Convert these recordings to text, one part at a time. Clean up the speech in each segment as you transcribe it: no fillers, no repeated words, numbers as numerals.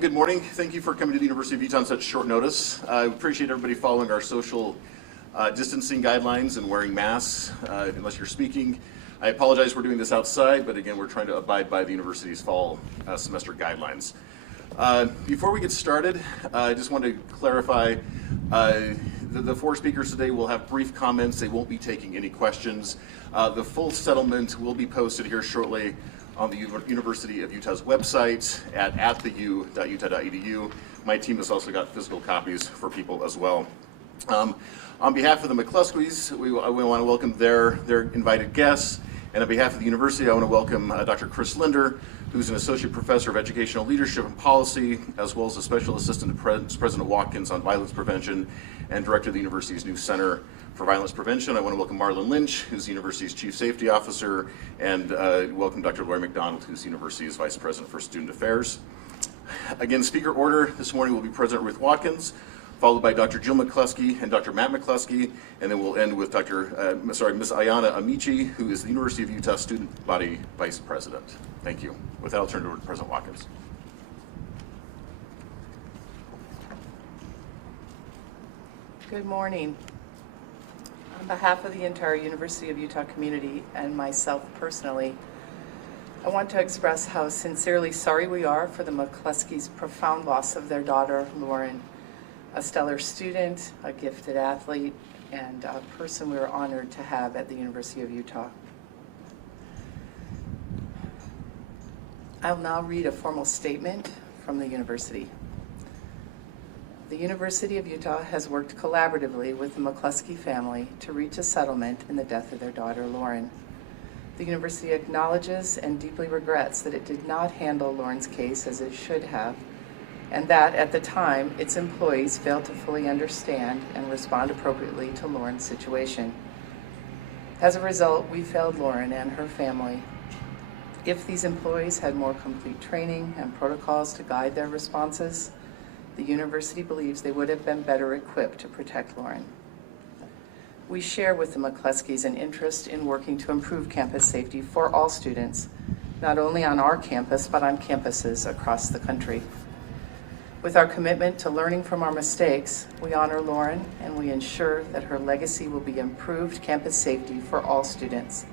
Good morning. Thank you for coming to the University of Utah on such short notice. I appreciate everybody following our social distancing guidelines and wearing masks unless you're speaking. I apologize for doing this outside, but again, we're trying to abide by the university's fall semester guidelines. Before we get started, I just want to clarify the four speakers today will have brief comments. They won't be taking any questions. The full settlement will be posted here shortly on the University of Utah's website at theu.utah.edu. My team has also got physical copies for people as well. On behalf of the Mcluskey's, we want to welcome their invited guests. And on behalf of the university, I want to welcome Dr. Chris Linder, who's an Associate Professor of Educational Leadership and Policy, as well as a Special Assistant to President Watkins on Violence Prevention and Director of the university's new Center for Violence Prevention. I want to welcome Marlon Lynch, who's the university's Chief Safety Officer, and welcome Dr. Lori McDonald, who's the university's Vice President for Student Affairs. Again, speaker order this morning will be President Ruth Watkins, followed by Dr. Jill McCluskey and Dr. Matt McCluskey, and then we'll end with Ms. Ayana Amici, who is the University of Utah Student Body Vice President. Thank you. With that, I'll turn it over to President Watkins. Good morning. On behalf of the entire University of Utah community and myself personally, I want to express how sincerely sorry we are for the McCluskey's profound loss of their daughter, Lauren, a stellar student, a gifted athlete, and a person we are honored to have at the University of Utah. I'll now read a formal statement from the university. The University of Utah has worked collaboratively with the McCluskey family to reach a settlement in the death of their daughter, Lauren. The university acknowledges and deeply regrets that it did not handle Lauren's case as it should have, and that at the time, its employees failed to fully understand and respond appropriately to Lauren's situation. As a result, we failed Lauren and her family. If these employees had more complete training and protocols to guide their responses, the university believes they would have been better equipped to protect Lauren. We share with the McCluskey's an interest in working to improve campus safety for all students, not only on our campus, but on campuses across the country. With our commitment to learning from our mistakes, we honor Lauren and we ensure that her legacy will be improved campus safety for all students.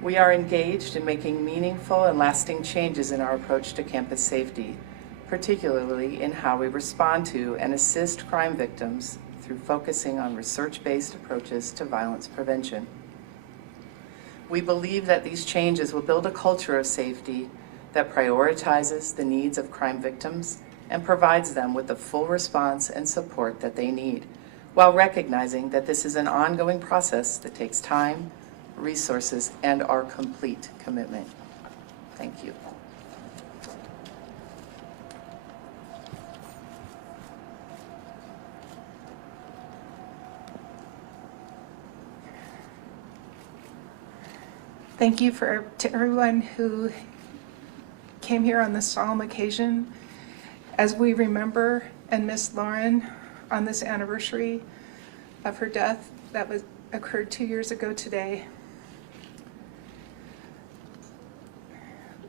We are engaged in making meaningful and lasting changes in our approach to campus safety, particularly in how we respond to and assist crime victims through focusing on research-based approaches to violence prevention. We believe that these changes will build a culture of safety that prioritizes the needs of crime victims and provides them with the full response and support that they need, while recognizing that this is an ongoing process that takes time, resources, and our complete commitment. Thank you. Thank you to everyone who came here on this solemn occasion as we remember and miss Lauren on this anniversary of her death that occurred 2 years ago today.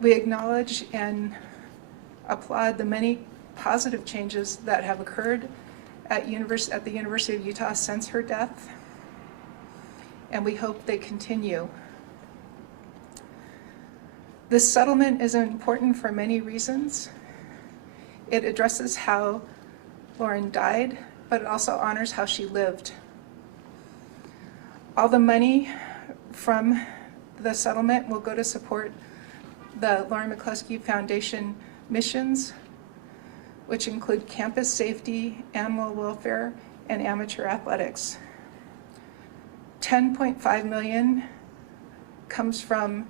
We acknowledge and applaud the many positive changes that have occurred at the University of Utah since her death, and we hope they continue. This settlement is important for many reasons. It addresses how Lauren died, but it also honors how she lived. All the money from the settlement will go to support the Lauren McCluskey Foundation missions, which include campus safety, animal welfare, and amateur athletics. $10.5 million comes from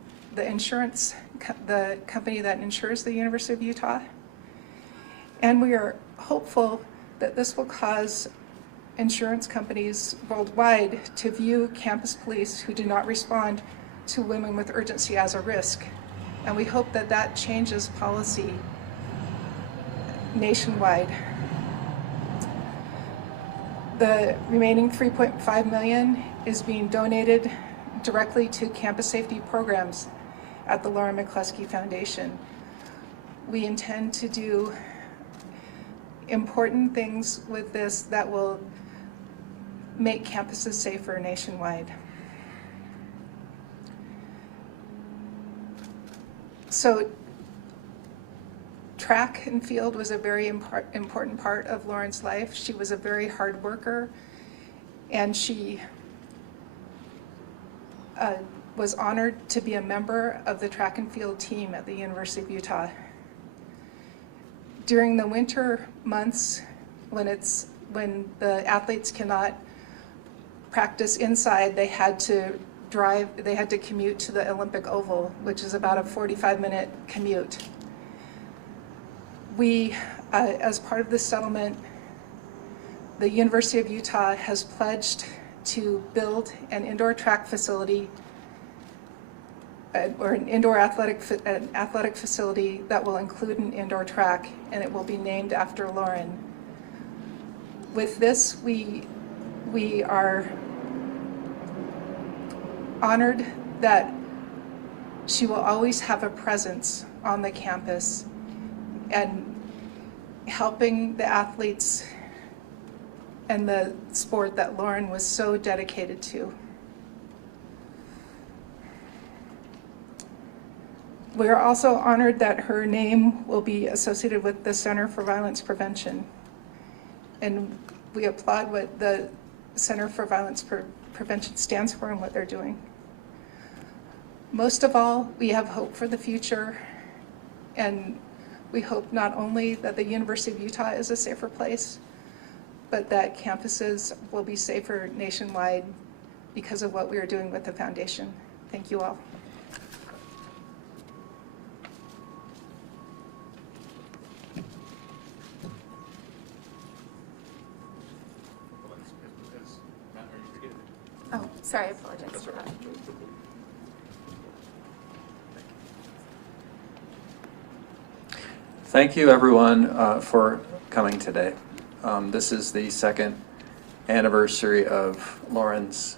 the company that insures the University of Utah. And we are hopeful that this will cause insurance companies worldwide to view campus police who do not respond to women with urgency as a risk. And we hope that that changes policy nationwide. The remaining $3.5 million is being donated directly to campus safety programs at the Lauren McCluskey Foundation. we intend to do important things with this that will make campuses safer nationwide. So track and field was a very important part of Lauren's life. She was a very hard worker, and she was honored to be a member of the track and field team at the University of Utah. During the winter months, when the athletes cannot practice inside, they had to commute to the Olympic Oval, which is about a 45-minute commute. We, as part of this settlement, the University of Utah has pledged to build an indoor track facility or an indoor athletic facility that will include an indoor track, and it will be named after Lauren. With this, we are honored that she will always have a presence on the campus and helping the athletes and the sport that Lauren was so dedicated to. We are also honored that her name will be associated with the Center for Violence Prevention. And we applaud what the Center for Violence Prevention stands for and what they're doing. Most of all, we have hope for the future, and we hope not only that the University of Utah is a safer place, but that campuses will be safer nationwide because of what we are doing with the foundation. Thank you all. Oh, sorry, I apologize for that. Thank you, everyone, for coming today. This is the second anniversary of Lauren's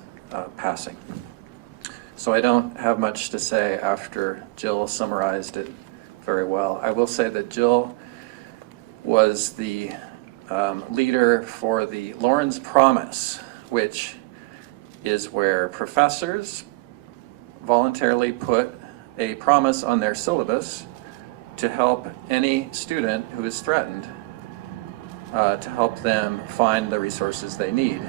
passing. So I don't have much to say after Jill summarized it very well. I will say that Jill was the leader for the Lauren's Promise, which is where professors voluntarily put a promise on their syllabus to help any student who is threatened, to help them find the resources they need.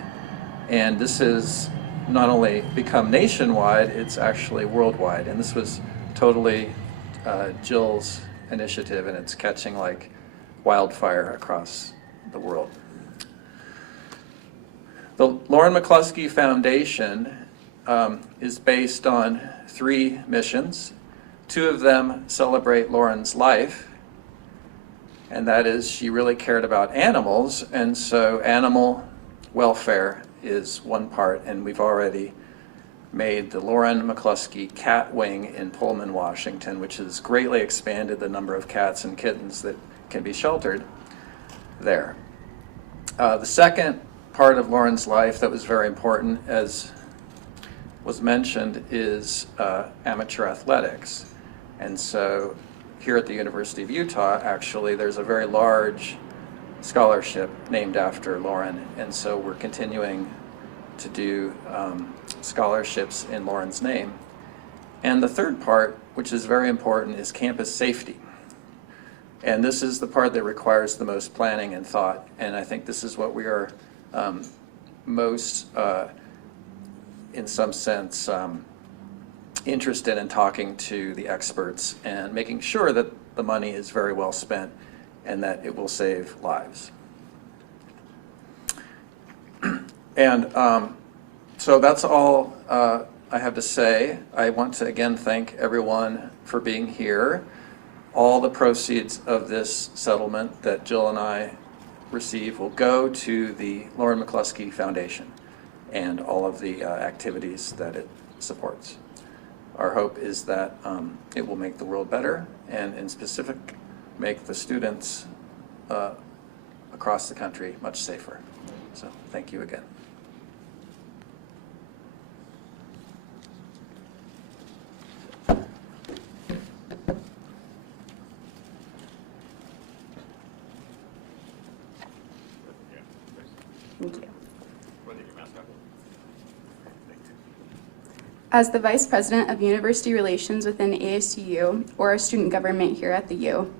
And this has not only become nationwide, it's actually worldwide. And this was totally Jill's initiative, and it's catching like wildfire across the world. The Lauren McCluskey Foundation is based on 3 missions. 2 of them celebrate Lauren's life, and that is she really cared about animals, and so animal welfare is one part, and we've already made the Lauren McCluskey Cat Wing in Pullman, Washington, which has greatly expanded the number of cats and kittens that can be sheltered there. The second part of Lauren's life that was very important, as was mentioned, is amateur athletics. And so here at the University of Utah, actually, there's a very large scholarship named after Lauren. And so we're continuing to do scholarships in Lauren's name. And the third part, which is very important, is campus safety. And this is the part that requires the most planning and thought. And I think this is what we are most, in some sense, interested in talking to the experts and making sure that the money is very well spent and that it will save lives. And so that's all I have to say. I want to again thank everyone for being here. All the proceeds of this settlement that Jill and I receive will go to the Lauren McCluskey Foundation and all of the activities that it supports. Our hope is that it will make the world better, and in specific, make the students across the country much safer. So thank you again. Thank you. Want to take your mask off? Thank you. As the Vice President of University Relations within ASU, or our student government here at the U,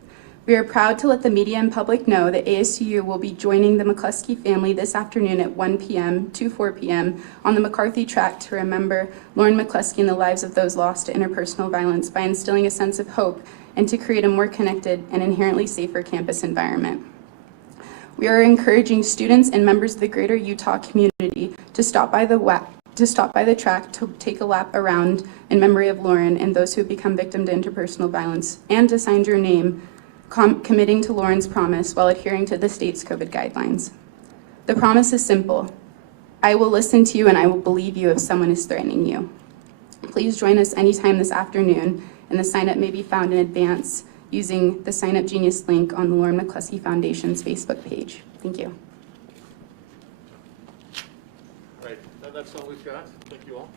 we are proud to let the media and public know that ASU will be joining the McCluskey family this afternoon at 1 p.m. to 4 p.m. on the McCarthy track to remember Lauren McCluskey and the lives of those lost to interpersonal violence by instilling a sense of hope and to create a more connected and inherently safer campus environment. We are encouraging students and members of the greater Utah community to stop by the track to take a lap around in memory of Lauren and those who have become victim to interpersonal violence, and to sign your name committing to Lauren's promise while adhering to the state's COVID guidelines. The promise is simple. I will listen to you and I will believe you if someone is threatening you. Please join us anytime this afternoon, and the sign-up may be found in advance using the Sign Up Genius link on the Lauren McCluskey Foundation's Facebook page. Thank you. All right, that's all we've got. Thank you all.